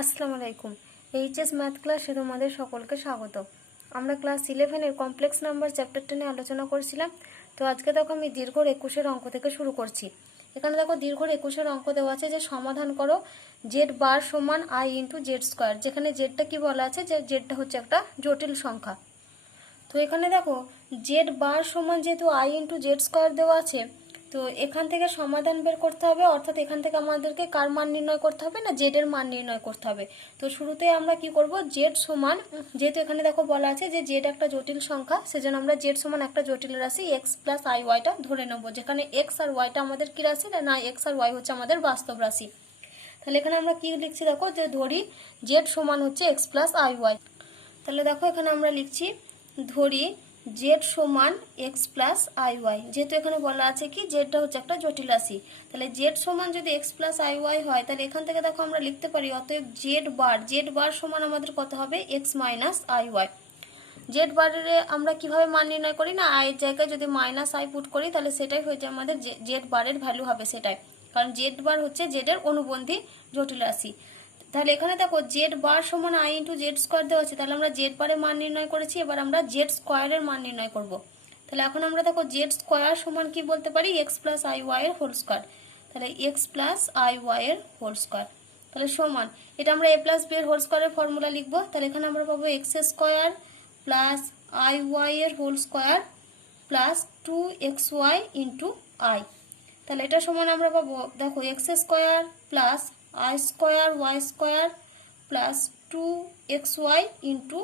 আসসালামু আলাইকুম। HS math ক্লাসে তোমাদের সকলকে স্বাগত। আমরা ক্লাস 11-এর কমপ্লেক্স নাম্বার চ্যাপ্টারটা নিয়ে আলোচনা করছিলাম। তো আজকে দেখো আমি দীর্ঘর 21-এর অঙ্ক থেকে শুরু করছি। এখানে দেখো দীর্ঘর 21-এর অঙ্ক দেওয়া আছে যে সমাধান করো জেড বার সমান আই ইন্টু জেড স্কোয়ার, যেখানে জেডটা কি বলা আছে যে জেডটা হচ্ছে একটা জটিল সংখ্যা। তো এখানে দেখো জেড বার সমান যেহেতু আই ইন্টু জেড স্কোয়ার দেওয়া আছে, তো এখান থেকে সমাধান বের করতে হবে, অর্থাৎ এখান থেকে আমাদেরকে কার মান নির্ণয় করতে হবে না জেড এর মান নির্ণয় করতে হবে। তো শুরুতে আমরা কি করব, জেড সমান, যেহেতু এখানে দেখো বলা আছে যে জেড একটা জটিল সংখ্যা, সেজন্য আমরা জেড সমান একটা জটিল রাশি এক্স প্লাস আই ওয়াইটা ধরে নেব, যেখানে এক্স আর ওয়াইটা আমাদের কি রাশি না এক্স আর ওয়াই হচ্ছে আমাদের বাস্তব রাশি। তাহলে এখানে আমরা কি লিখছি দেখো, যে ধরি জেড সমান হচ্ছে এক্স প্লাস আই ওয়াই। তাহলে দেখো এখানে আমরা লিখছি ধরি জেড সমান এক্স প্লাস আই ওয়াই, যেহেতু এখানে বলা আছে কি জেডটা হচ্ছে একটা জটিল রাশি। তাহলে জেড সমান যদি এক্স প্লাস আই ওয়াই হয়, তাহলে এখান থেকে দেখো আমরা লিখতে পারি অতএব জেড বার সমান আমাদের কত হবে, x minus i y. Z বারে আমরা কিভাবে মান নির্ণয় করি না, আই এর জায়গায় যদি মাইনাস আই পুট করি তাহলে সেটাই হয়ে যায় আমাদের জেড বারের ভ্যালু হবে সেটাই, কারণ জেড বার হচ্ছে জেড এর অনুবন্ধী জটিল রাশি। তাহলে এখানে দেখো জেড বার সমান আই ইন্টু জেড স্কোয়ার দেওয়া আছে, তাহলে আমরা জেড বারের মান নির্ণয় করেছি, এবার আমরা জেড স্কোয়ারের মান নির্ণয় করব। তাহলে এখন আমরা দেখো জেড স্কোয়ার সমান কি বলতে পারি, এক্স প্লাস আই ওয়াই এর হোল স্কোয়ার। তাহলে এক্স প্লাস আই ওয়াই এর হোল স্কোয়ার, তাহলে সমান, এটা আমরা এ প্লাস বি এর হোল স্কোয়ারের ফর্মুলা লিখবো। তাহলে এখানে আমরা পাবো x square plus i y এর whole square plus 2xy into i. তাহলে এটা সমান আমরা পাবো দেখো x square plus i square y square plus 2xy into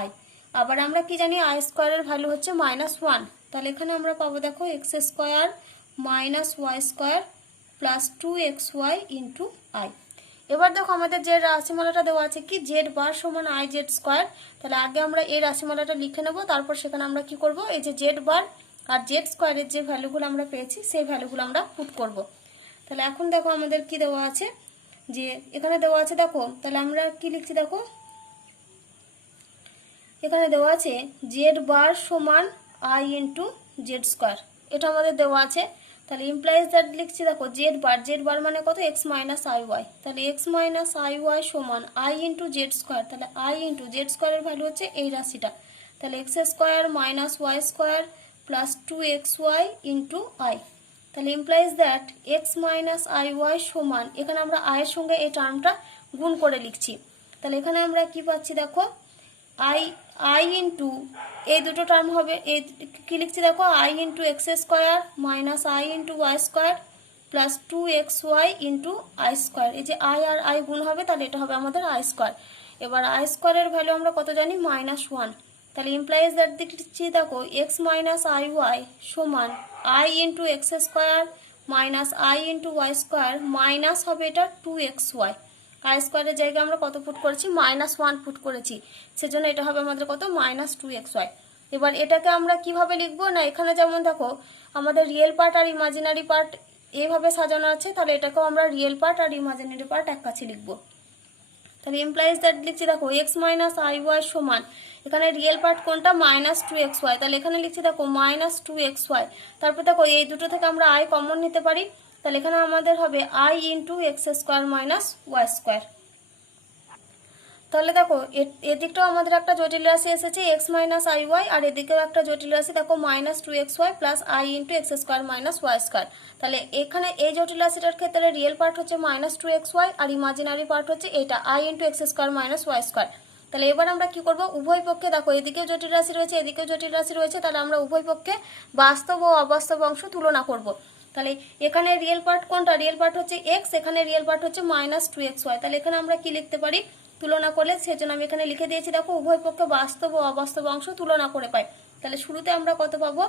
i. আবার আমরা কি জানি আই স্কোয়ারের ভ্যালু হচ্ছে -1, তাহলে এখানে আমরা পাবো দেখো x square minus y square plus 2xy into i. এবার দেখো আমাদের যে রাশিমালাটা দেওয়া আছে কি জেড বার সমান আই জেড স্কোয়ার, তাহলে আগে আমরা এই রাশিমালাটা লিখে নেব, তারপর সেখানে আমরা কি করব, এই যে জেড বার আর জেড স্কোয়ারের যে ভ্যালুগুলো আমরা পেয়েছি সেই ভ্যালুগুলো আমরা পুট করব। তাহলে এখন দেখো আমাদের কি দেওয়া আছে, যে এখানে দেওয়া আছে দেখো, তাহলে আমরা কি লিখছি দেখো, এখানে দেওয়া আছে জেড বার সমান আই ইন্টু জেড স্কোয়ার, এটা আমাদের দেওয়া আছে। তাহলে ইমপ্লাইজ দ্যাট লিখছি দেখো জেড বার মানে কত, এক্স মাইনাস আই ওয়াই। তাহলে এক্স মাইনাস আই ওয়াই সমান আই ইন্টু জেড স্কোয়ার, তাহলে আই ইন্টু জেড স্কোয়ারের ভ্যালু হচ্ছে এই রাশিটা। তাহলে x square minus y square plus 2xy into i. তাহলে implies that x minus i y সমান, এখানে আমরা আয়ের সঙ্গে এই টার্মটা গুণ করে লিখছি। তাহলে এখানে আমরা কি পাচ্ছি দেখো, আই ইন্টু এই দুটো টার্ম হবে, এই কি লিখছি দেখো, i into x square minus i into y square plus 2xy into i square. এই যে আই আর আই গুণ হবে, তাহলে এটা হবে আমাদের আই স্কোয়ার। এবার আই স্কোয়ারের ভ্যালু আমরা কত জানি, -1। তাহলে ইমপ্লাইজ দ্যাট দিচ্ছি দেখো এক্স মাইনাস আই ওয়াই সমান i into x square minus i into y square minus হবে এটা 2xy। আই স্কোয়ারের জায়গায় আমরা কত পুট করেছি, -1 পুট করেছি, সেজন্য এটা হবে আমাদের কত, -2xy। এবার এটাকে আমরা কিভাবে লিখবো না, এখানে যেমন দেখো আমাদের রিয়েল পার্ট আর ইমাজিনারি পার্ট এইভাবে সাজানো আছে, তাহলে এটাকেও আমরা রিয়েল পার্ট আর ইমাজিনারি পার্ট এক কাছে লিখবো। তাহলে ইমপ্লাইজ দ্যাট লিখছি দেখো এক্স মাইনাস আই ওয়াই সমান, এখানে রিয়েল পার্ট কোনটা, -2xy, তাহলে এখানে লিখছি দেখো -2xy। তারপর দেখো এই দুটো থেকে আমরা আই কমন নিতে পারি, তাহলে এখানে আমাদের হবে i into x square minus y square. তাহলে দেখো এদিকটাও আমাদের একটা জটিল রাশি এসেছে এক্স মাইনাস আই ওয়াই, আর এদিকেও একটা জটিল রাশি দেখো -2xy plus i into x square minus y square. তাহলে এখানে এই জটিল রাশিটার ক্ষেত্রে রিয়েল পার্ট হচ্ছে -2xy আর ইমাজিনারি পার্ট হচ্ছে এটা i into x square minus y square. তাহলে এবার আমরা কি করব, উভয় পক্ষে দেখো এদিকেও জটিল রাশি রয়েছে এদিকেও জটিল রাশি রয়েছে, তাহলে আমরা উভয় পক্ষে বাস্তব ও অবাস্তব অংশ তুলনা করব। তাহলে এখানে রিয়েল পার্ট কোনটা, রিয়েল পার্ট হচ্ছে এক্স, এখানে রিয়েল পার্ট হচ্ছে -2xy। তাহলে এখানে আমরা কি লিখতে পারি, তুলনা করলে, সেজন্য আমি এখানে লিখে দিয়েছি দেখো উভয় পক্ষে বাস্তব ও অবাস্তব অংশ তুলনা করে পাই। তাহলে শুরুতে আমরা কত পাবো,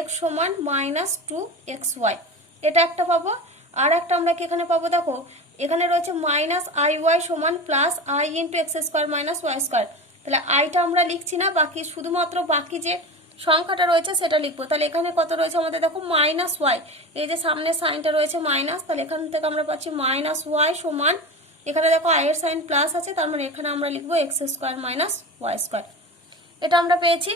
এক্স সমান -2xy, এটা একটা পাবো। আর একটা আমরা কি এখানে পাবো দেখো, এখানে রয়েছে -iy সমান plus i into x square minus y square. তাহলে আইটা আমরা লিখছি না, বাকি শুধুমাত্র বাকি যে সংখ্যাটা রয়েছে সেটা লিখবো। তাহলে এখানে কত রয়েছে আমাদের দেখো -y, এই যে সামনে সাইনটা রয়েছে মাইনাস, তাহলে এখান থেকে আমরা পাচ্ছি -y সমান, এখানে দেখো আই এর সাইন প্লাস আছে, তার মানে এখানে আমরা লিখবো x square minus y square, এটা আমরা পেয়েছি।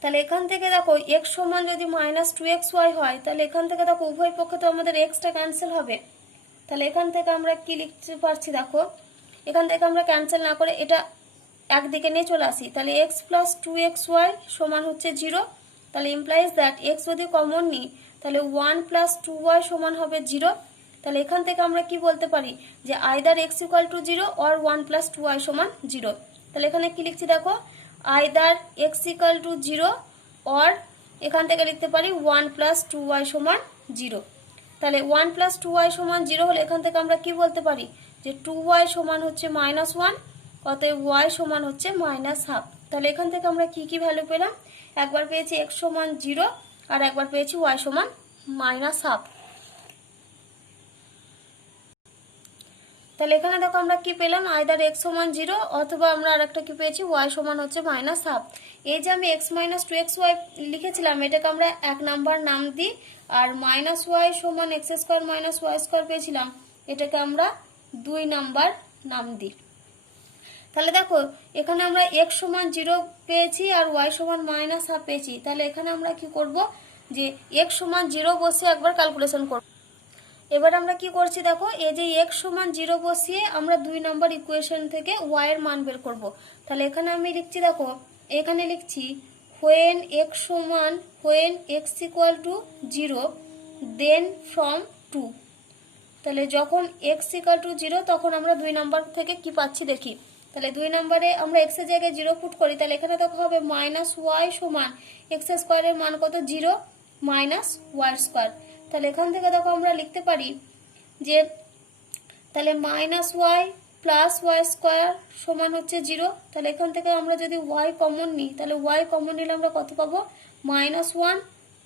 তাহলে এখান থেকে দেখো এক্স সমান যদি -2xy হয়, তাহলে এখান থেকে দেখো উভয় পক্ষে তো আমাদের এক্সটা ক্যান্সেল হবে। তাহলে এখান থেকে আমরা কি লিখতে পারছি দেখো, এখান থেকে আমরা ক্যান্সেল না করে এটা একদিকে নিয়ে চলে আসি, তাহলে এক্স প্লাস 2xy সমান হচ্ছে 0। তাহলে ইমপ্লাইজ দ্যাট এক্স যদি কমন নিই তাহলে 1 প্লাস 2y সমান হবে 0। তাহলে এখান থেকে আমরা কি বলতে পারি যে either x equal to 0 or 1 plus 2y সমান 0। তাহলে এখানে কি লিখছি দেখো, either x equal to 0 or এখান থেকে লিখতে পারি 1 প্লাস 2y সমান 0। তাহলে 1 প্লাস 2y সমান 0 হলে এখান থেকে আমরা কি বলতে পারি যে 2y সমান হচ্ছে -1, অতএব y সমান হচ্ছে -1/2। তাহলে এখান থেকে আমরা কি কি ভ্যালু পেলাম, একবার পেয়েছি x সমান 0 আর একবার পেয়েছি y সমান -1/2। তাহলে এখানে দেখো আমরা কি পেলাম, আইদার x সমান 0 অথবা আমরা আরেকটা কি পেয়েছি y সমান হচ্ছে -1/2। এই যে আমি x - 2xy লিখেছিলাম এটাকে আমরা 1 নাম্বার নাম দিই, আর -y সমান x² - y² পেয়েছিলাম এটাকে আমরা 2 নাম্বার নাম দিই। তাহলে দেখো এখানে আমরা x সমান 0 পেয়েছি আর y সমান -1/2 পেয়েছি। তাহলে এখানে আমরা কি করব যে x সমান 0 বসিয়ে একবার ক্যালকুলেশন করব। এবার আমরা কি করছি দেখো, এই যে x সমান 0 বসিয়ে আমরা 2 নম্বর ইকুয়েশন থেকে y এর মান বের করব। তাহলে এখানে আমি লিখছি দেখো, এখানে লিখছি when x equal to 0 then from 2। তাহলে যখন x equal to 0 তখন আমরা 2 নম্বর থেকে কি পাচ্ছি দেখি। তাহলে 2 নম্বরে আমরা x এর জায়গায় 0 পুট করি, তাহলে এখানে দেখো হবে -y সমান x² এর মান কত 0 y²। তাহলে এখান থেকে দেখো আমরা লিখতে পারি যে তাহলে -y প্লাস y² সমান হচ্ছে 0। তাহলে এখান থেকে আমরা যদি y কমন নিই তাহলে y কমন নিলে আমরা কত পাবো, -1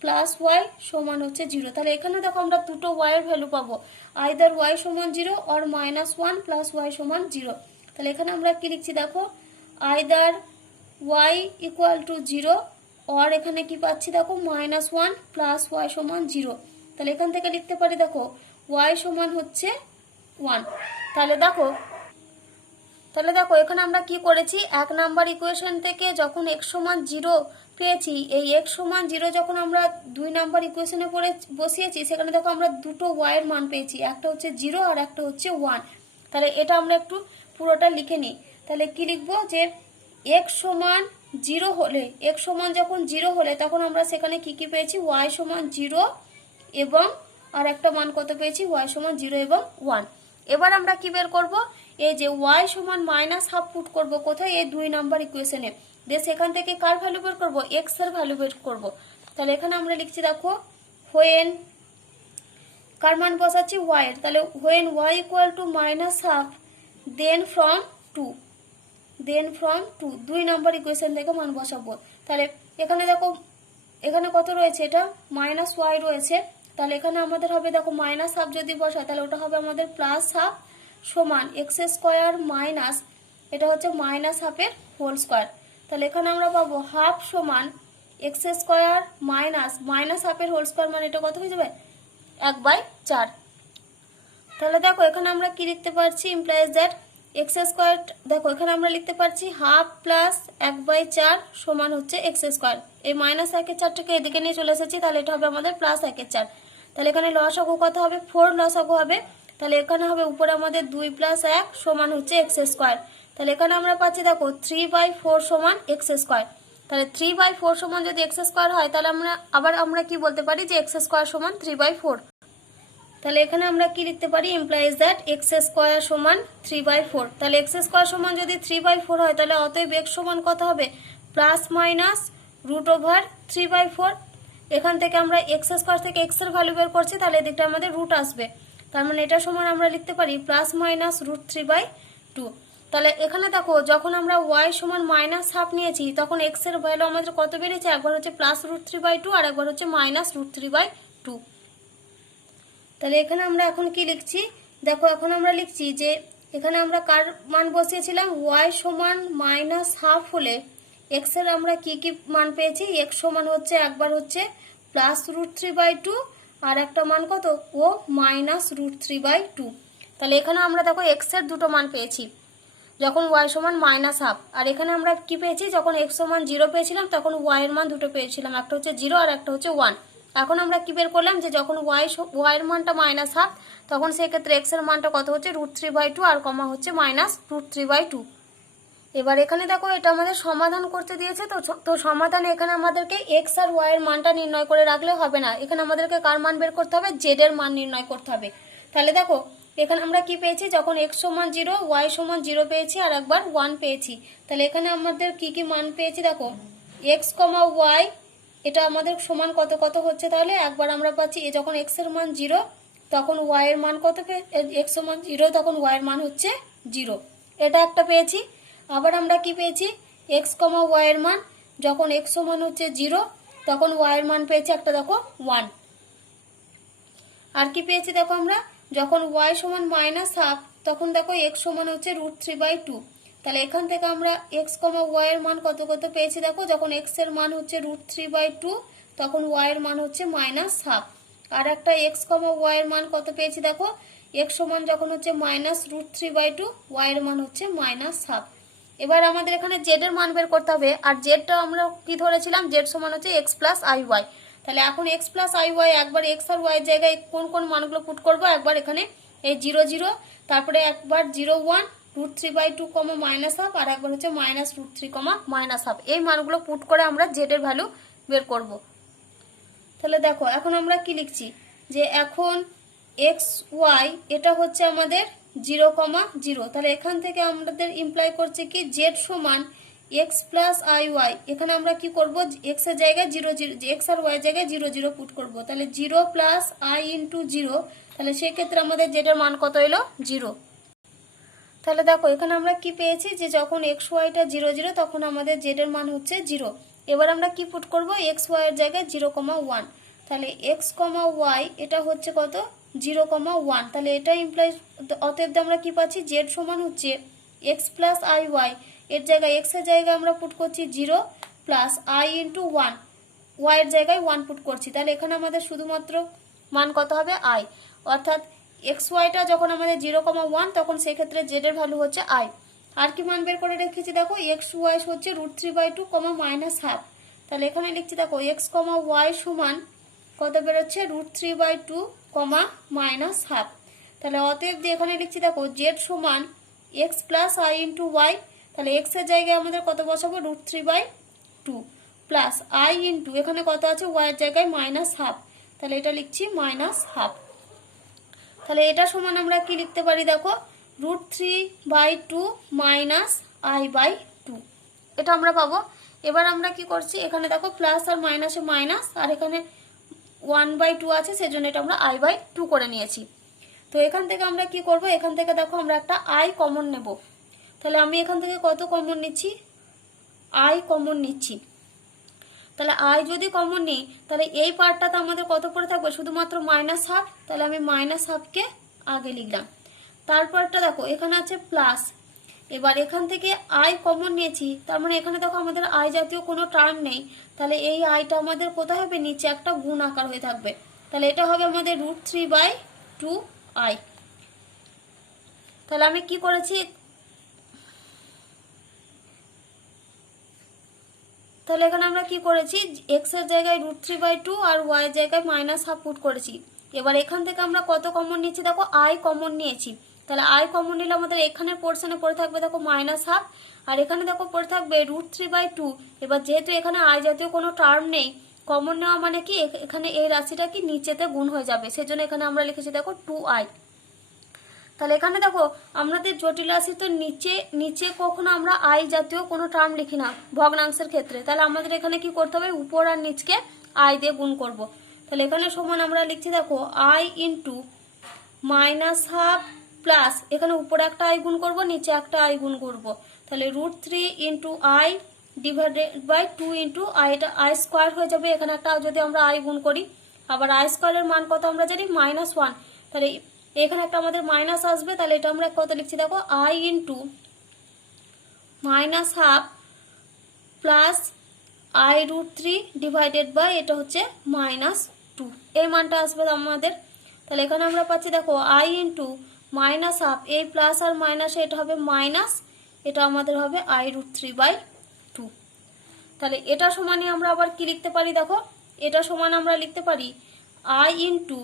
প্লাস y সমান হচ্ছে 0। তাহলে এখানে দেখো আমরা দুটো y এর ভ্যালু পাবো, আইদার y সমান 0 অর -1 প্লাস y সমান 0। তাহলে এখানে আমরা কি লিখছি দেখো, either y equal to 0 or এখানে কি পাচ্ছি দেখো -1 প্লাস y সমান 0। তাহলে এখান থেকে লিখতে পারি দেখো y সমান হচ্ছে 1। তাহলে দেখো এখানে আমরা কি করেছি, 1 নাম্বার ইকুয়েশন থেকে যখন x সমান 0 পেয়েছি, এই x সমান 0 যখন আমরা 2 নাম্বার ইকুয়েশনে পড়ে বসিয়েছি সেখানে দেখো আমরা দুটো y এর মান পেয়েছি, একটা হচ্ছে 0 আর একটা হচ্ছে 1। তাহলে এটা আমরা একটু পুরোটা লিখে নিই। তাহলে কি লিখবো যে x সমান 0 হলে, x সমান যখন 0 হলে তখন আমরা সেখানে কি কি পেয়েছি, y সমান 0 এবং আর একটা মান কত পেয়েছি, y সমান 0 এবং 1। এবার আমরা কি বের করব, এই যে y সমান -1/2 পুট করব কোথায়, এই 2 নাম্বার ইকুয়েশনে, দিয়ে সেখান থেকে কার ভ্যালু বের করব, x এর ভ্যালু বের করব। তাহলে এখানে আমরা লিখছি দেখো when কার মান বসাচ্ছি y এর, তাহলে when y equal to -1/2 then from 2 2 number equation থেকে মান বসাবো। তাহলে এখানে দেখো এখানে কত রয়েছে, এটা -y রয়েছে। তাহলে এখানে আমাদের হবে দেখো -1/2 যদি বসাই তাহলে ওটা হবে আমাদের +1/2 সমান x² মাইনাস এটা হচ্ছে -1/2 এর হোল স্কয়ার। তাহলে এখানে আমরা পাবো 1/2 সমান x² মাইনাস -1/2 এর হোল স্কয়ার, মানে এটা কত হয়ে যাবে 1/4। তাহলে দেখো এখানে আমরা কি লিখতে পারছি, ইমপ্লাইজ দ্যাট x² দেখো এখানে আমরা লিখতে পারছি 1/2 প্লাস 1/4 সমান হচ্ছে x²। এই -1/4টাকে এদিকে নিয়ে চলে এসেছি, তাহলে এটা হবে আমাদের +1/4। তাহলে এখানে লসাগু কত হবে, 4 লসাগু হবে। তাহলে এখানে হবে উপরে আমাদের 2 + 1 সমান হচ্ছে x²। তাহলে এখানে আমরা পাচ্ছি দেখো 3/4 সমান x²। তাহলে 3/4 সমান যদি x² হয় তাহলে আমরা কি বলতে পারি যে x² সমান 3/4। তাহলে এখানে আমরা কি লিখতে পারি, ইমপ্লাইজ দ্যাট x² সমান 3/4। তাহলে x² সমান যদি 3/4 হয় তাহলে অতএব x সমান কত হবে, ±√3/4। এখান থেকে আমরা x² থেকে x এর ভ্যালু বের করছি, তাহলে এদিকটা আমাদের রুট আসবে, তার মানে এটা সমান আমরা লিখতে পারি ±√3/2। তাহলে এখানে দেখো যখন আমরা y সমান -1/2 নিয়েছি তখন x এর ভ্যালু আমাদের কত বেরিয়েছে, একবার হচ্ছে +√3/2 আর একবার হচ্ছে -√3/2। তাহলে এখানে আমরা এখন কি লিখছি দেখো, এখন আমরা লিখছি যে এখানে আমরা কার মান বসিয়েছিলাম, y সমান -1/2 হলে x এর আমরা কি কি মান পেয়েছি, x সমান হচ্ছে একবার হচ্ছে +√3/2 আর একটা মান কত ও -√3/2। তাহলে এখানে আমরা দেখো x এর দুটো মান পেয়েছি যখন y সমান -1/2, আর এখানে আমরা কি পেয়েছি, যখন x সমান 0 পেয়েছিলাম তখন y এর মান দুটো পেয়েছিলাম, একটা হচ্ছে 0 আর একটা হচ্ছে 1। এখন আমরা কি বের করলাম যে যখন ওয়াইয়ের মানটা -½ তখন সেক্ষেত্রে এক্সের মানটা কত হচ্ছে √3/2 আর কমা হচ্ছে -√3/2। এবার এখানে দেখো এটা আমাদের সমাধান করতে দিয়েছে, তো সমাধানে এখানে আমাদেরকে এক্স আর ওয়াই এর মানটা নির্ণয় করে রাখলে হবে না, এখানে আমাদেরকে কার মান বের করতে হবে, জেড এর মান নির্ণয় করতে হবে। তাহলে দেখো এখানে আমরা কি পেয়েছি, যখন এক্স সমান 0 ওয়াই সমান 0 পেয়েছি আর একবার 1 পেয়েছি। তাহলে এখানে আমাদের কি কি মান পেয়েছি দেখো, এক্স কমা ওয়াই এটা আমাদের সমান কত কত হচ্ছে, তাহলে একবার আমরা পাচ্ছি যখন এক্স এর মান 0 তখন ওয়াই এর মান কত, এক্স সমান 0 তখন ওয়াই এর মান হচ্ছে 0, এটা একটা পেয়েছি। আবার আমরা কি পেয়েছি, এক্স কমা ওয়াই এর মান যখন এক্স সমান হচ্ছে 0 তখন ওয়াই এর মান পেয়েছি একটা দেখো 1। আর কি পেয়েছি দেখো আমরা, যখন ওয়াই সমান -½ তখন দেখো এক্স সমান হচ্ছে √3/2। তাহলে এখান থেকে আমরা এক্স কমা ওয়াই এর মান কত কত পেয়েছি দেখো, যখন এক্স এর মান হচ্ছে √3/2 তখন ওয়াই এর মান হচ্ছে -½ আর একটা এক্স কমা ওয়াই এর মান কত পেয়েছি দেখো, এক্স সমান যখন হচ্ছে -√3/2 ওয়াই এর মান হচ্ছে -½ এবার আমাদের এখানে জেড এর মান বের করতে হবে, আর জেডটা আমরা কি ধরেছিলাম, জেড সমান হচ্ছে x + iy। তাহলে এখন x + iy একবার x আর y এর জায়গায় কোন কোন মানগুলো পুট করব, একবার এখানে এই 0 0, তারপরে একবার 0 1 √3/2 -½ আর একবার হচ্ছে -√3 -½ এই মানগুলো পুট করে আমরা জেড এর ভ্যালু বের করব। তাহলে দেখো এখন আমরা কি লিখছি, যে এখন এক্স ওয়াই এটা হচ্ছে আমাদের 0, 0। তাহলে এখান থেকে আমাদের ইমপ্লাই করছে কি জেড সমান x + iy। এখানে আমরা কি করব, x এর জায়গায় 0 0, x আর y এর জায়গায় 0 0 পুট করব। তাহলে 0 + i * 0, তাহলে সেই ক্ষেত্রে আমাদের জেড এর মান কত এলো 0। তাহলে দেখো এখানে আমরা কি পেয়েছি, যে যখন x y টা 0 0 তখন আমাদের জেড এর মান হচ্ছে 0। এবার আমরা কি পুট করব, x y এর জায়গায় 0, 1। তাহলে x, y এটা হচ্ছে কত 0, 1। তাহলে এটা ইমপ্লাই, অতএব আমরা কি পাচ্ছি, জেড সমান হচ্ছে x + iy এর জায়গায় x এর জায়গায় আমরা পুট করছি 0 + i * 1, y এর জায়গায় 1 পুট করছি। তাহলে এখানে আমাদের শুধুমাত্র মান কত হবে i, অর্থাৎ এক্স ওয়াইটা যখন আমাদের 0, 1 তখন সেক্ষেত্রে জেড এর ভ্যালু হচ্ছে i। আর কি মান বের করে রেখেছি দেখো, এক্স ওয়াই হচ্ছে √3/2 -½ তাহলে এখানে লিখছি দেখো এক্স ওয়াই সমান কত বেরোচ্ছে √3/2 -½ তাহলে অতএব যে এখানে লিখছি দেখো জেড সমান x + i * y। তাহলে x এর জায়গায় আমাদের কত বসাবো, √3/2 প্লাস i * এখানে কত আছে y এর জায়গায় -½ তাহলে এটা লিখছি -½ তাহলে এটা সমান আমরা কি লিখতে পারি দেখো, √3/2 - i/2 এটা আমরা পাবো। এবার আমরা কি করছি, এখানে দেখো প্লাস আর মাইনাসে মাইনাস, আর এখানে 1/2 আছে, সেজন্য এটা আমরা i/2 করে নিয়েছি। তো এখান থেকে আমরা কি করব, এখান থেকে দেখো আমরা একটা i কমন নেব। তাহলে আমি এখান থেকে কত কমন নিচ্ছি, i কমন নিচ্ছি। তাহলে i যদি কমন নিই তাহলে এই পার্টটাতে আমাদের কত পড়ে থাকবে, শুধুমাত্র -½ তাহলে আমি -½ কে আগে লিখলাম। তারপরটা দেখো এখানে আছে প্লাস, এবার এখান থেকে i কমন নিয়েছি, তার মানে এখানে দেখো আমাদের i জাতীয় কোনো টার্ম নেই, তাহলে এই iটা আমাদের কোথায় হবে, নিচে একটা গুণ আকার হয়ে থাকবে। তাহলে এটা হবে আমাদের √3/2i। তাহলে আমি কি করেছি, তাহলে এখানে আমরা কি করেছি, x এর জায়গায় √3/2 আর y এর জায়গায় -½ পুট করেছি। এবার এখান থেকে আমরা কত কমন নিচ্ছি দেখো, i কমন নিয়েছি। তাহলে i কমন নিলে আমাদের এখানে পোর্শনে পড়ে থাকবে দেখো -½ আর এখানে দেখো পড়ে থাকবে √3/2। এবার যেহেতু এখানে i জাতীয় কোনো টার্ম নেই, কমন নেওয়া মানে কি এখানে এই রাশিটা কি নিচেতে গুণ হয়ে যাবে, সেজন্য এখানে আমরা লিখেছি দেখো 2i। তাহলে এখানে দেখো আমাদের জটিল রাশি তো নিচে কখনো আমরা i জাতীয় কোনো টার্ম লিখি না ভগ্নাংশের ক্ষেত্রে, তাহলে আমাদের এখানে কি করতে হবে, উপর আর নিচকে i দিয়ে গুণ করব। তাহলে এখানে সমান আমরা লিখছি দেখো i * -½ প্লাস এখানে উপরে একটা i গুণ করব, নিচে একটা i গুণ করব। তাহলে √3 * i / 2 * i, এটা i² হয়ে যাবে, এখানে একটা যদি আমরা i গুণ করি। আবার i² এর মান কত আমরা জানি -1, তাহলে এখানে একটা আমাদের মাইনাস আসবে, তাহলে এটা আমরা কত লিখছি দেখো i * -½ plus i √3 divided by এটা হচ্ছে -2, এই মানটা আসবে আমাদের। তাহলে এখানে আমরা পাচ্ছি দেখো i * -½ এই প্লাস আর মাইনাসে এটা হবে মাইনাস, এটা আমাদের হবে i √3/2। তাহলে এটা সমানই আমরা আবার কি লিখতে পারি দেখো, এটা সমান আমরা লিখতে পারি আই ইন্টু,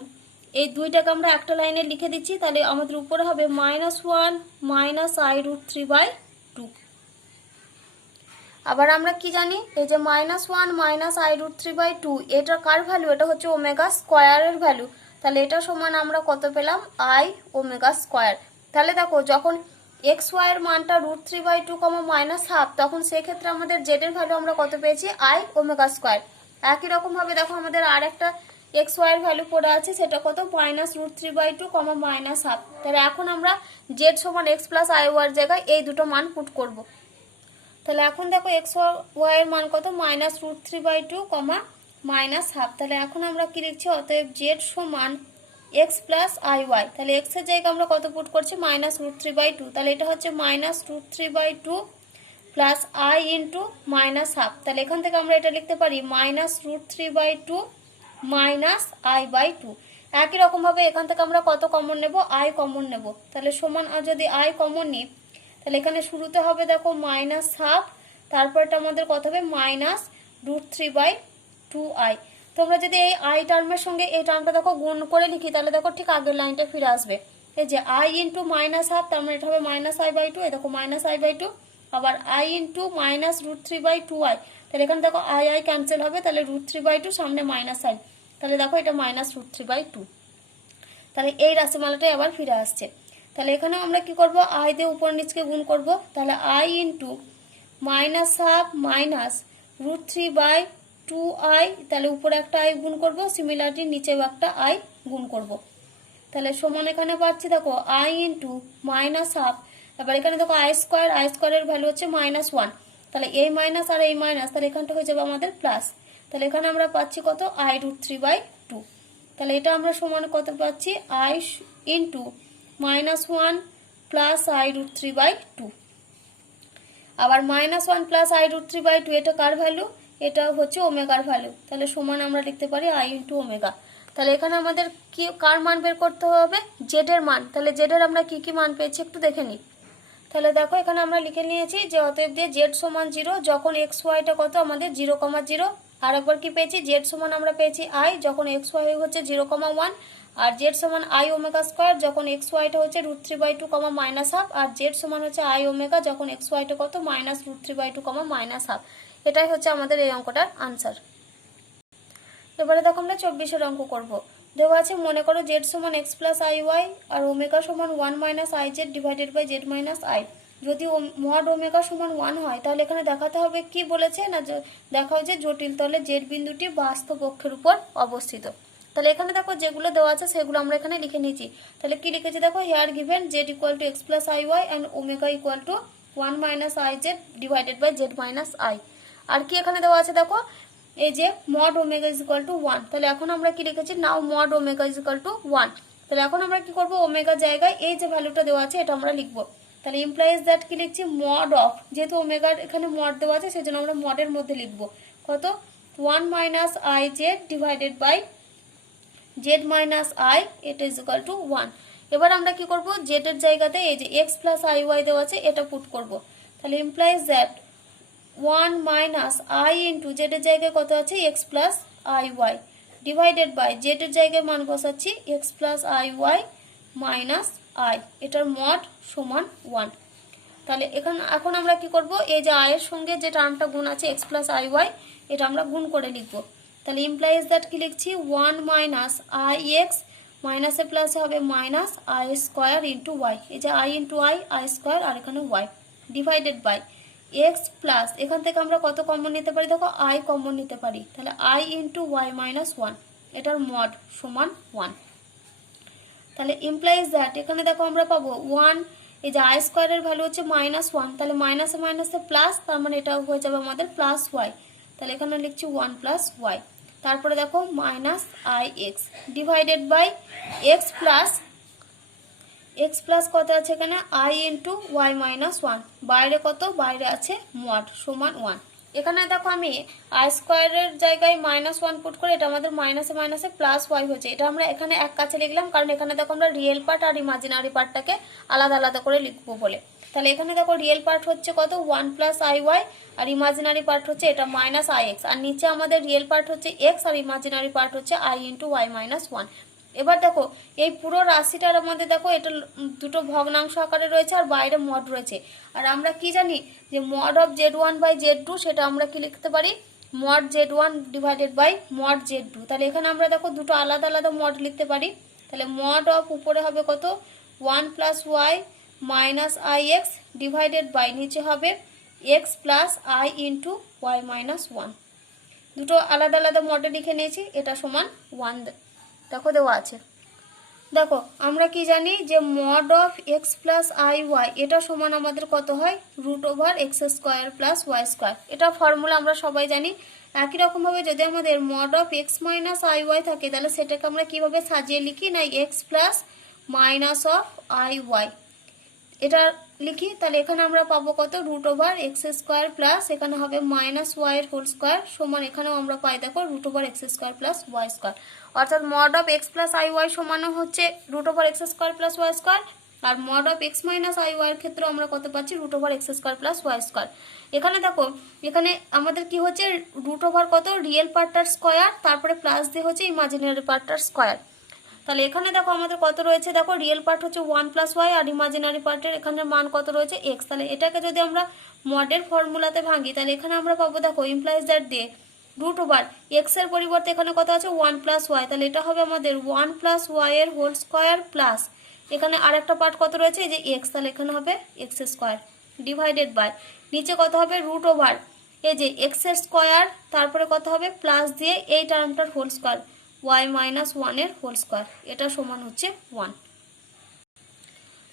এই দুইটাকে আমরা একটা লাইনে লিখে দিচ্ছি, তাহলে আমাদের উপরে হবে -1 মাইনাস i√3/2। আবার আমরা কি জানি, এই যে -1 মাইনাস i√3/2 এটার কার ভ্যালু, এটা হচ্ছে ওমেগা স্কোয়ারের ভ্যালু, তাহলে এটা সমান আমরা কত পেলাম i ওমেগা স্কোয়ার। তাহলে দেখো যখন xy এর মানটা √3/2 -1/2, তখন সেক্ষেত্রে আমাদের z এর ভ্যালু আমরা কত পেয়েছি i ওমেগা স্কোয়ার। একই রকম ভাবে দেখো আমাদের আর একটা xy এর ভ্যালু পড়ে আছে, সেটা কত -√3/2 -1/2। তাহলে এখন আমরা z সমান x প্লাস i এর জায়গায় এই দুটো মান পুট করব। তাহলে এখন দেখো xy এর মান কত -√3/2 -1/2। তাহলে এখন আমরা কি লিখছি, অতএব z সমান x প্লাস iy। তাহলে x এর জায়গায় আমরা কত পুট করছি -√3/2, তাহলে এটা হচ্ছে -√3/2 প্লাস i ইন্টু -1/2। তাহলে এখান থেকে আমরা এটা লিখতে পারি -√3/2 মাইনাস i/2। একই রকম ভাবে এখান থেকে আমরা কত কমন নেব, i কমন নেব। তাহলে সমান, আর যদি i কমন নিই তাহলে এখানে শুরুতে হবে দেখো -1/2, তারপরটা আমাদের কত হবে -√3/2i। তোমরা যদি এই i টার্মের সঙ্গে এই টার্মটা দেখো গুণ করে লিখি, তাহলে দেখো ঠিক আগের লাইনটা ফিরে আসবে। এই যে i ইন্টু -1/2, তার মানে এটা হবে -i/2, এই দেখো -i/2, আবার i ইন্টু -√3/2i, তাহলে এখানে দেখো i ক্যান্সেল হবে, তাহলে √3/2 সামনে -i, তাহলে দেখো এটা -√3/2। তাহলে এই রাশিমালাটাই আবার ফিরে আসছে। তাহলে এখানে আমরা কি করব, i দিয়ে উপর নিচকে গুণ করব, তাহলে i ইন্টু -1/2 মাইনাস √3/2i, তাহলে উপরে একটা i গুণ করব, সিমিলারলি নিচেও একটা i গুণ করব। তাহলে সমান এখানে পাচ্ছি দেখো i ইন্টু -1/2, এবার এখানে দেখো i স্কোয়ারের ভ্যালু হচ্ছে -1, তাহলে এই মাইনাস আর এই মাইনাস, তাহলে এখানটা হয়ে যাবে আমাদের প্লাস। তাহলে এখানে আমরা পাচ্ছি কত i√3/2। তাহলে এটা আমরা সমান কত পাচ্ছি i ইন্টু -1 প্লাস i√3/2। আবার -1 প্লাস i√3/2 এটা কার ভ্যালু, এটা হচ্ছে ওমেগার ভ্যালু, তাহলে সমান আমরা লিখতে পারি i ইন্টু ওমেগা। তাহলে এখানে আমাদের কি কার মান বের করতে হবে, জেড এর মান। তাহলে জেড এর আমরা কি কি মান পেয়েছি একটু দেখে নিই। তাহলে দেখো এখানে আমরা লিখে নিয়েছি যে অতএব দিয়ে জেড সমান 0 যখন xy-টা কত আমাদের 0,0। আর একবার কি পেয়েছি, জেড সমান আমরা পেয়েছি i যখন xy হচ্ছে 0,1, আর জেড সমান i ওমেগা স্কোয়ার যখন xy-টা হচ্ছে √3/2 -1/2, আর জেড সমান হচ্ছে i ওমেগা যখন xy-টা কত -√3/2 -1/2। এটাই হচ্ছে আমাদের এই অঙ্কটার আনসার। এবারে দেখো আমরা 24-এর অঙ্ক করব। দেওয়া আছে, মনে করো জেড সমান x প্লাস iy আর ওমেগা সমান 1 minus iz divided by z minus i। যদি মড ওমেগা সমান 1 হয়, তাহলে এখানে দেখাতে হবে কি বলেছে না, দেখাও যে জটিল তলে জেড বিন্দুটি বাস্তব অক্ষের উপর অবস্থিত। তাহলে এখানে দেখো যেগুলো দেওয়া আছে সেগুলো আমরা এখানে লিখে নিয়েছি। তাহলে কি লিখেছি দেখো, here given z equal to x plus iy and omega equal to 1 minus iz divided by z minus i। আর কি এখানে দেওয়া আছে দেখো, এই যে mod omega is equal to 1। তাহলে এখন আমরা কি লিখেছি, now mod omega is equal to 1। তাহলে এখন আমরা কি করব, ওমেগা জায়গায় এই যে ভ্যালুটা দেওয়া আছে এটা আমরা লিখব। তাহলে ইমপ্লাইজ দ্যাট কি লিখছি, মড অফ, যেহেতু ওমেগার এখানে মড দেওয়া আছে সেজন্য আমরা মডের মধ্যে লিখব কত 1 minus i z divided by z minus i, এটা ইজ ইকুয়াল টু 1। এবার আমরা কি করব, জেড এর জায়গাতে এই যে x প্লাস iy দেওয়া আছে এটা পুট করব। তাহলে implies that 1 minus i into z এর জায়গায় কত আছে x plus iy divided by z এর জায়গায় মান বসাচ্ছি x plus iy minus i, এটার মড সমান 1। তাহলে এখন আমরা কি করব, এই যে i এর সঙ্গে যে টার্মটা গুণ আছে x প্লাস iy এটা আমরা গুণ করে লিখব। তাহলে ইমপ্লাইজ দ্যাট কি লিখছি 1 মাইনাস ix মাইনাসে প্লাসে হবে minus i square into y, এই যে i ইন্টু i স্কোয়ার আর এখানে y divided by x plus, এখান থেকে আমরা কত কমন নিতে পারি দেখো i কমন নিতে পারি, তাহলে i ইন্টু y মাইনাস 1, এটার মড সমান 1। তাহলে ইমপ্লাইজ দ্যাট এখানে দেখো আমরা পাবো 1, এই যে i স্কোয়ারের ভ্যালু হচ্ছে -1, তাহলে মাইনাসে মাইনাসে প্লাস, তার মানে এটা হয়ে যাবে আমাদের প্লাস y। তাহলে এখানে লিখছি 1 প্লাস y, তারপরে দেখো minus ix divided by x plus কত আছে এখানে i ইন্টু y মাইনাস 1, বাইরে কত, বাইরে আছে মড সমান 1। এখানে দেখো আমি আই স্কোয়ারের জায়গায় -1 পুট করে এটা আমাদের মাইনাসে মাইনাসে প্লাস ওয়াই হয়েছে। এটা আমরা এখানে এক কাছে লিখলাম, কারণ এখানে দেখো আমরা রিয়েল পার্ট আর ইমাজিনারি পার্টটাকে আলাদা আলাদা করে লিখবো বলে। তাহলে এখানে দেখো রিয়েল পার্ট হচ্ছে কত 1 প্লাস আই ওয়াই, আর ইমাজিনারি পার্ট হচ্ছে এটা মাইনাস আই এক্স, আর নিচে আমাদের রিয়েল পার্ট হচ্ছে এক্স আর ইমাজিনারি পার্ট হচ্ছে আই ইন্টু ওয়াই মাইনাস 1। এবার দেখো এই পুরো রাশিটার মধ্যে দেখো এটা দুটো ভগ্নাংশ আকারে রয়েছে আর বাইরে মড রয়েছে। আর আমরা কি জানি যে mod of Z1 by Z2, সেটা আমরা কি লিখতে পারি mod Z1 divided by mod Z2। তাহলে এখানে আমরা দেখো দুটো আলাদা আলাদা মড লিখতে পারি। তাহলে মড অফ উপরে হবে কত 1 plus y minus i x divided by নিচে হবে x plus i into y minus 1। দুটো আলাদা আলাদা মডে লিখে নিয়েছি, এটা সমান 1 দেখো দেওয়া আছে। দেখো আমরা কি জানি যে mod of x plus i y এটা সমান আমাদের কত হয় √x² প্লাস ওয়াই স্কোয়ার। এটা ফর্মুলা আমরা সবাই জানি। একই রকমভাবে যদি আমাদের mod of x minus i y থাকে তাহলে সেটাকে আমরা কিভাবে সাজিয়ে লিখি না x plus minus of i y এটা লিখি। তাহলে এখানে আমরা পাবো কত √x² প্লাস এখানে হবে মাইনাস ওয়াই এর হোল স্কোয়ার সমান এখানেও আমরা পাই দেখো √x² প্লাস ওয়াই স্কোয়ার। অর্থাৎ mod of x plus i y সমানও হচ্ছে √x² প্লাস ওয়াই স্কোয়ার, আর mod of x minus i y এর ক্ষেত্রে আমরা কত পাচ্ছি √x² প্লাস ওয়াই স্কোয়ার। এখানে দেখো এখানে আমাদের কি হচ্ছে √ কত রিয়েল পার্টটার স্কোয়ার তারপরে প্লাস দিয়ে হচ্ছে ইমাজিনারি পার্টটার স্কোয়ার। তাহলে এখানে দেখো আমাদের কত রয়েছে দেখো রিয়েল পার্ট হচ্ছে 1 প্লাস ওয়াই আর ইমাজিনারি পার্টের এখানে মান কত রয়েছে এক্স। তাহলে এটাকে যদি আমরা মডের ফর্মুলাতে ভাঙি তাহলে এখানে আমরা পাবো দেখো ইমপ্লাইজ দ্যাট দিয়ে √x এর পরিবর্তে এখানে কত আছে 1 প্লাস ওয়াই, তাহলে এটা হবে আমাদের 1 প্লাস ওয়াই এর হোল স্কোয়ার প্লাস এখানে আরেকটা পার্ট কত রয়েছে এই যে এক্স, তাহলে এখানে হবে x² ডিভাইডেড বাই নিচে কত হবে √ এই যে x এর স্কোয়ার তারপরে কত হবে প্লাস দিয়ে এই টার্মটার হোল স্কোয়ার y মাইনাস 1 এর হোল স্কোয়ার, এটা সমান হচ্ছে 1।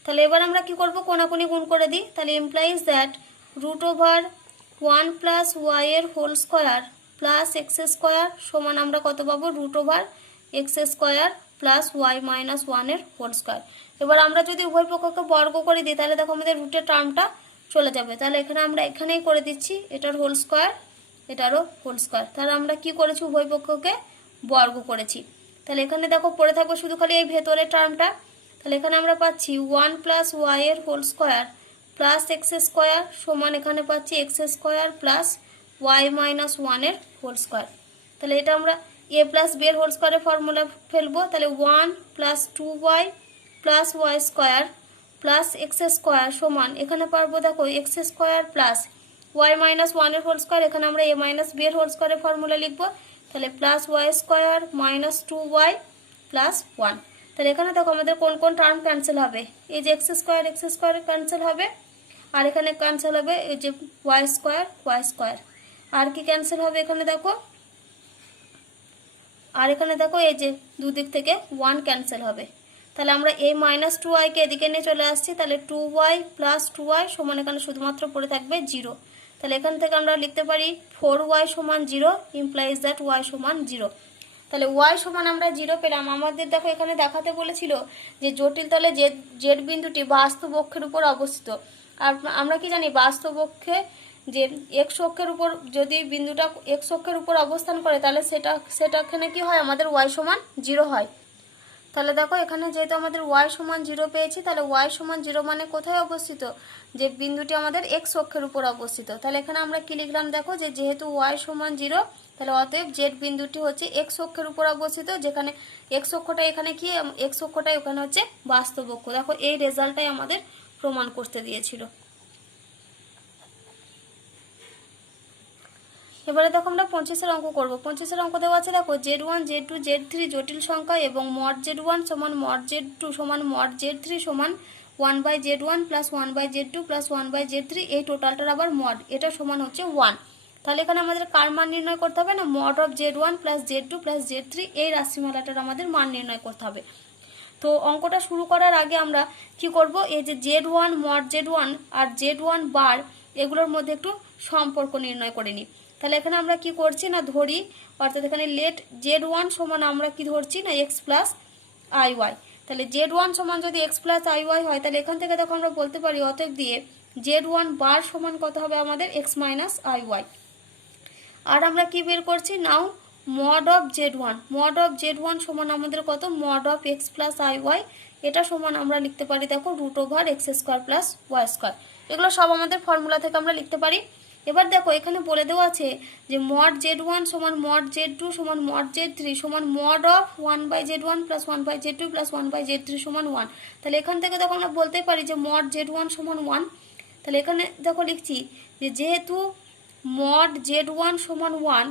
তাহলে এবার আমরা কি করব কোনাকুনি গুণ করে দিই। তাহলে ইমপ্লাইজ দ্যাট √1 প্লাস ওয়াই এর হোল স্কোয়ার প্লাস x² সমান আমরা কত পাবো √x² প্লাস ওয়াই মাইনাস 1 এর হোল স্কোয়ার। এবার আমরা যদি উভয় পক্ষকে বর্গ করে দিই তাহলে দেখো আমাদের রুটের টার্মটা চলে যাবে। তাহলে এখানে আমরা এখানেই করে দিচ্ছি এটার হোল স্কোয়ার এটারও হোল স্কোয়ার। তাহলে আমরা কি করেছি উভয় পক্ষকে বর্গ করেছি। তাহলে এখানে দেখো পড়ে থাকবে শুধু খালি এই ভেতরের টার্মটা। তাহলে এখানে আমরা পাচ্ছি 1 প্লাস ওয়াই এর হোল স্কোয়ার প্লাস x² সমান এখানে পাচ্ছি x² প্লাস ওয়াই মাইনাস 1 এর হোল স্কোয়ার। তাহলে এটা আমরা a প্লাস b এর হোল স্কোয়ারের ফর্মুলা ফেলবো। তাহলে 1 plus 2y plus y square plus x² সমান এখানে পারবো দেখো x² প্লাস ওয়াই মাইনাস 1 এর হোল স্কোয়ার, এখানে আমরা a মাইনাস b এর হোল স্কোয়ারের ফর্মুলা লিখবো। তাহলে plus y² minus 2y plus 1। তাহলে এখানে দেখো আমাদের কোন কোন টার্ম ক্যান্সেল হবে এই যে x² ক্যান্সেল হবে, আর এখানে ক্যান্সেল হবে এই যে y² আর কি ক্যান্সেল হবে এখানে দেখো, আর এখানে দেখো এই যে দুদিক থেকে 1 ক্যান্সেল হবে। তাহলে আমরা এই মাইনাস 2y কে এদিকে নিয়ে চলে আসছি। তাহলে 2y প্লাস 2y সমান এখানে শুধুমাত্র পড়ে থাকবে 0। তাহলে এখান থেকে আমরা লিখতে পারি 4y সমান 0 ইমপ্লাইজ দ্যাট y সমান 0। তাহলে y সমান আমরা 0 পেলাম। আমাদের দেখো এখানে দেখাতে বলেছিল যে জটিল তলে জেড বিন্দুটি বাস্তব অক্ষের উপর অবস্থিত। আর আমরা কি জানি বাস্তব অক্ষে যে x অক্ষের উপর যদি বিন্দুটা x অক্ষের উপর অবস্থান করে তাহলে সেটাখানে কি হয় আমাদের y সমান 0 হয়। তাহলে দেখো এখানে যেহেতু আমাদের y সমান 0 পেয়েছি তাহলে y সমান 0 মানে কোথায় অবস্থিত যে বিন্দুটি আমাদের x অক্ষের উপর অবস্থিত। তাহলে এখানে আমরা কি লিখলাম দেখো যে যেহেতু y সমান 0 তাহলে অতএব z বিন্দুটি হচ্ছে x অক্ষের উপর অবস্থিত, যেখানে x অক্ষটা এখানে কি x অক্ষটা এখানে হচ্ছে বাস্তব অক্ষ। দেখো এই রেজাল্টটাই আমাদের প্রমাণ করতে দিয়েছিল। এবারে দেখো আমরা 25 অঙ্ক করব। 25 অঙ্ক দেওয়া আছে দেখো Z1 Z2 Z3 জটিল সংখ্যা এবং মড Z1 সমান মড Z2 সমান মড Z3 সমান 1/Z1 plus 1/Z2 plus 1/Z3 এই টোটালটার আবার মড এটা সমান হচ্ছে 1। তাহলে এখানে আমাদের কার মান নির্ণয় করতে হবে না mod of Z1 plus Z2 plus Z3 এই রাশিমালাটার আমাদের মান নির্ণয় করতে হবে। তো অঙ্কটা শুরু করার আগে আমরা কি করব এই যে Z1 মড Z1 আর Z1 বার এগুলোর মধ্যে একটু সম্পর্ক নির্ণয় করে নিই। তাহলে এখানে আমরা কি করছি না ধরি অর্থাৎ এখানে লেট Z1 সমান আমরা কি ধরছি না x প্লাস IY। তাহলে Z1 সমান যদি x প্লাস IY হয় তাহলে এখান থেকে দেখো আমরা বলতে পারি অতএব দিয়ে Z1 বার সমান কত হবে আমাদের x মাইনাস IY। আর আমরা কি বের করছি now mod of z1, mod of z1 সমান আমাদের কত mod of x plus i y, এটা সমান আমরা লিখতে পারি দেখো root over x square plus y square. এগুলো সব আমাদের ফর্মুলা থেকে আমরা লিখতে পারি। এবার দেখো এখানে বলে দেওয়া আছে যে মড z1 সমান মড z2 সমান মড z3 সমান mod of 1/z1 plus 1/z2 plus 1/z3 সমান 1। তাহলে এখান থেকে দেখো আমরা বলতেই পারি যে মড z1 সমান 1। তাহলে এখানে দেখো লিখছি যে যেহেতু মড z1 সমান 1,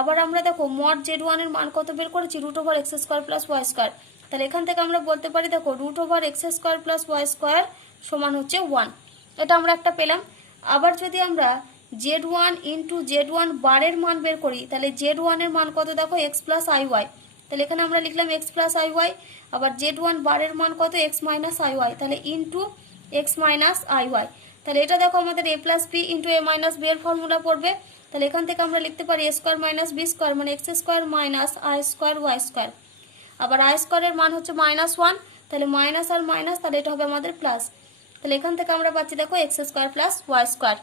আবার আমরা দেখো মড z1 এর মান কত বের করেছি root over x square plus y square. তাহলে এখান থেকে আমরা বলতে পারি দেখো root over x square plus y square সমান হচ্ছে 1। এটা আমরা একটা পেলাম। আবার যদি আমরা z1 ইন্টু z1 বারের মান বের করি তাহলে z1 এর মান কত দেখো x প্লাস আই ওয়াই। তাহলে এখানে আমরা লিখলাম x প্লাস আই ওয়াই। আবার z1 বারের মান কত x মাইনাস আই ওয়াই, তাহলে into x minus i y. তাহলে এটা দেখো আমাদের a plus b into a minus b এর ফর্মুলা পড়বে। তাহলে এখান থেকে আমরা লিখতে পারি a square minus b square মানে x square minus i square y square. আবার আই স্কোয়ারের মান হচ্ছে -1, তাহলে মাইনাস আর মাইনাস, তাহলে এটা হবে আমাদের প্লাস। তাহলে এখান থেকে আমরা পাচ্ছি দেখো x square plus y square.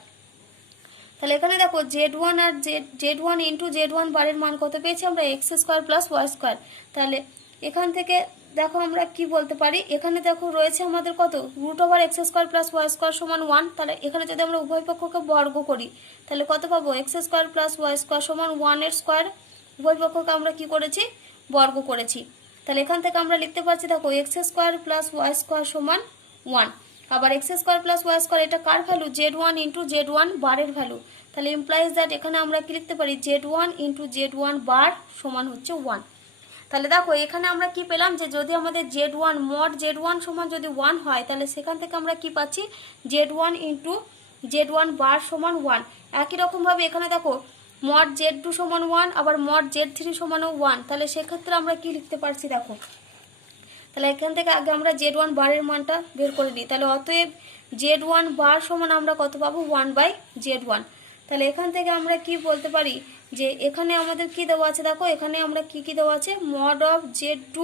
তাহলে এখানে দেখো z1 আর z1 ইন্টু z1 বারের মান কত পেয়েছি আমরা x square plus y square. তাহলে এখান থেকে দেখো আমরা কি বলতে পারি, এখানে দেখো রয়েছে আমাদের কত root over x square plus y square সমান 1। তাহলে এখানে যদি আমরা উভয় পক্ষকে বর্গ করি তাহলে কত পাবো x square plus y square সমান 1 এর স্কোয়ার। উভয় পক্ষকে আমরা কি করেছি বর্গ করেছি। তাহলে এখান থেকে আমরা লিখতে পারছি দেখো x square plus y square সমান 1। আবার x square plus y square এটা কার ভ্যালু z1 ইন্টু z1 বারের ভ্যালু। তাহলে ইমপ্লাইজ দ্যাট এখানে আমরা কি লিখতে পারি z1 ইন্টু z1 বার সমান হচ্ছে 1। তাহলে দেখো এখানে আমরা কি পেলাম যে যদি আমাদের z1 মড z1 সমান যদি 1 হয় তাহলে সেখান থেকে আমরা কি পাচ্ছি z1 ইন্টু z1 বার সমান 1। একই রকমভাবে এখানে দেখো মড z2 সমান 1, আবার মড z3 সমানও 1। তাহলে সেক্ষেত্রে আমরা কি লিখতে পারছি দেখো, তাহলে এখান থেকে আগে আমরা z1 বারের মানটা বের করে নিই। তাহলে অতএব z1 বার সমান আমরা কত পাবো 1/z1। তাহলে এখান থেকে আমরা কি বলতে পারি যে এখানে আমাদের কি দেওয়া আছে দেখো, এখানে আমরা কি দেওয়া আছে মড অফ z2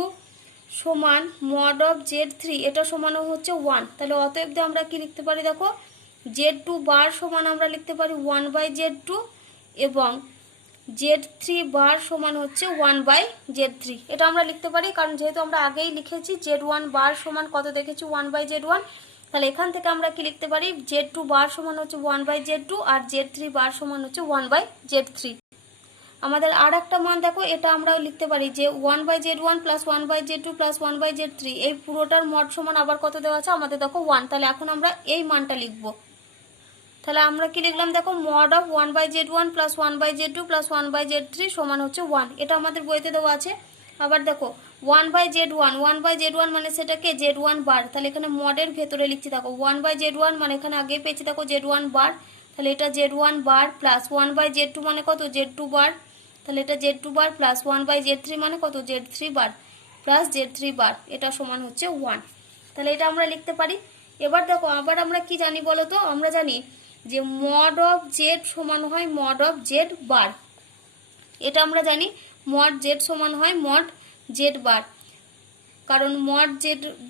সমান মড অফ z3 এটা সমানও হচ্ছে 1। তাহলে অতএব আমরা কি লিখতে পারি দেখো z2 বার সমান আমরা লিখতে পারি 1/z2 এবং z3 বার সমান হচ্ছে 1/z3। এটা আমরা লিখতে পারি কারণ যেহেতু আমরা আগেই লিখেছি z1 বার সমান কত দেখেছি 1/z1। তাহলে এখান থেকে আমরা কি লিখতে পারি z2 বার সমান হচ্ছে 1/z2 আর z3 বার সমান হচ্ছে 1/z3। আমাদের আর একটা মান দেখো এটা আমরা লিখতে পারি যে 1/z1 plus 1/z2 plus 1/z3 এই পুরোটার মড সমান আবার কত দেওয়া আছে আমাদের দেখো 1। তাহলে এখন আমরা এই মানটা লিখব। তাহলে আমরা কি লিখলাম দেখো mod of 1/z1 plus 1/z2 plus 1/z3 সমান হচ্ছে 1। এটা আমাদের বইতে দেওয়া আছে। আবার দেখো 1/z1 মানে সেটাকে z1 বার। তাহলে এখানে মডের ভেতরে লিখছি দেখো 1/z1 মানে এখানে আগে পেয়েছি দেখো z1 বার। তাহলে এটা z1 বার প্লাস 1/z2 মানে কত z2 বার। তাহলে এটা z2 বার প্লাস 1/z3 মানে কত z3 বার প্লাস z3 বার, এটা সমান হচ্ছে 1। তাহলে এটা আমরা লিখতে পারি। এবার দেখো আবার আমরা কি জানি বলো তো, আমরা জানি যে মড অফ জেড সমান হয় মড অফ জেড বার। এটা আমরা জানি মড জেড সমান হয় মড জেড বার, কারণ মড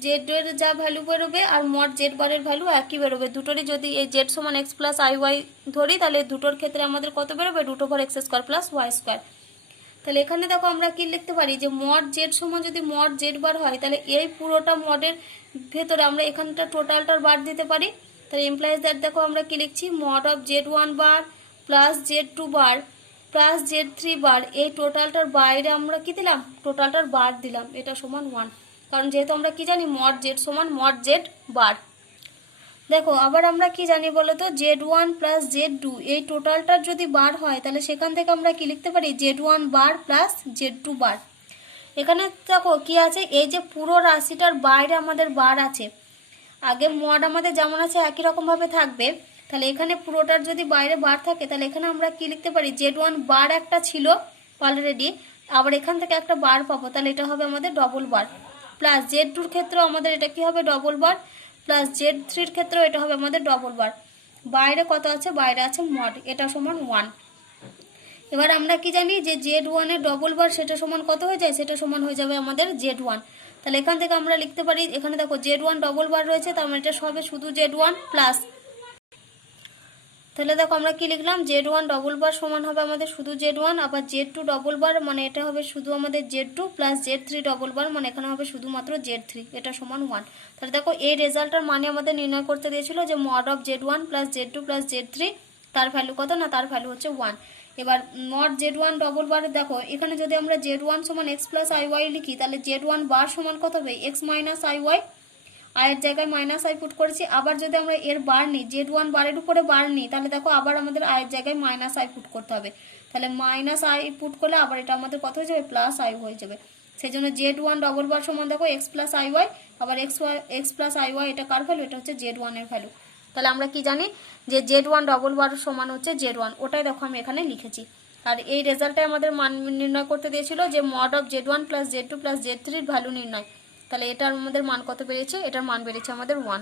জেড এর যা ভ্যালু বেরোবে আর মড জেড বারের ভ্যালু একই বেরোবে। দুটোরই যদি এই জেড সমান এক্স প্লাস আই ওয়াই ধরি তাহলে দুটোর ক্ষেত্রে আমাদের কত বেরোবে root over x square plus y square. তাহলে এখানে দেখো আমরা কি লিখতে পারি যে মড জেড সমান যদি মড জেড বার হয় তাহলে এই পুরোটা মডের ভেতরে আমরা এখানটা টোটালটার বার দিতে পারি। তাহলে ইমপ্লাইজ দ্যাট দেখো আমরা কি লিখছি mod of z1 bar plus z2 bar plus z3 বার, এই টোটালটার বাইরে আমরা কি দিলাম টোটালটার বার দিলাম, এটা সমান 1। কারণ যেহেতু আমরা কি জানি মড জেড সমান মড জেড বার। দেখো আবার আমরা কি জানি বলো তো z1 প্লাস z2 এই টোটালটার যদি বার হয় তাহলে সেখান থেকে আমরা কি লিখতে পারি z1 বার প্লাস z2 বার। এখানে দেখো কি আছে এই যে পুরো রাশিটার বাইরে আমাদের বার আছে, আগে মড আমাদের যেমন আছে একই রকমভাবে থাকবে। তাহলে এখানে পুরোটার যদি বাইরে বার থাকে তাহলে এখানে আমরা কি লিখতে পারি z1 বার একটা ছিল অলরেডি, আবার এখান থেকে একটা বার পাবো, তাহলে এটা হবে আমাদের ডবল বার প্লাস z2 এর ক্ষেত্রেও আমাদের এটা কি হবে ডবল বার প্লাস z3 এর ক্ষেত্রেও এটা হবে আমাদের ডবল বার। বাইরে কত আছে বাইরে আছে মড, এটা সমান 1। এবার আমরা কি জানি যে z1 এর ডবল বার সেটা সমান কত হয়ে যায়, সেটা সমান হয়ে যাবে আমাদের z1। তাহলে এখান থেকে আমরা লিখতে পারি এখানে দেখো z1 ডবল বার রয়েছে তার মানে এটা হবে শুধু z1 প্লাস তাহলে দেখো আমরা কি লিখলাম, Z1 ডবল বার সমান হবে আমাদের শুধু Z1, আবার Z2 ডবল বার মানে এটা হবে শুধু আমাদের Z2 প্লাস Z3 ডবল বার মানে এখানে হবে শুধুমাত্র Z3, এটা সমান 1। তাহলে দেখো এই রেজাল্টটার মানে আমাদের নির্ণয় করতে দিয়েছিল যে mod of Z1 plus Z2 plus Z3 তার ভ্যালু কত, না তার ভ্যালু হচ্ছে 1। এবার মড Z1 ডবল বার দেখো এখানে যদি আমরা Z1 সমান x প্লাস IY লিখি তাহলে Z1 বার সমান কত হবে, x মাইনাস IY, আয়ের জায়গায় মাইনাস আই পুট করেছি। আবার যদি আমরা এর বার নিই, Z1 বারের উপরে বার নিই, তাহলে দেখো আবার আমাদের আয়ের জায়গায় মাইনাস আই পুট করতে হবে। তাহলে মাইনাস আই পুট করলে আবার এটা আমাদের কত হয়ে যাবে, প্লাস আই হয়ে যাবে। সেই জন্য Z1 ডবল বার সমান দেখো x প্লাস IY, আবার x প্লাস IY এটা কার ভ্যালু, এটা হচ্ছে Z1 এর ভ্যালু। তাহলে আমরা কি জানি যে Z1 ডবল বার সমান হচ্ছে Z1, ওটাই দেখো আমি এখানে লিখেছি। আর এই রেজাল্টে আমাদের মান নির্ণয় করতে দিয়েছিল যে mod of Z1 plus Z2 plus Z3 value নির্ণয়। তাহলে এটার আমাদের মান কত বেরিয়েছে, এটার মান বেরিয়েছে আমাদের 1।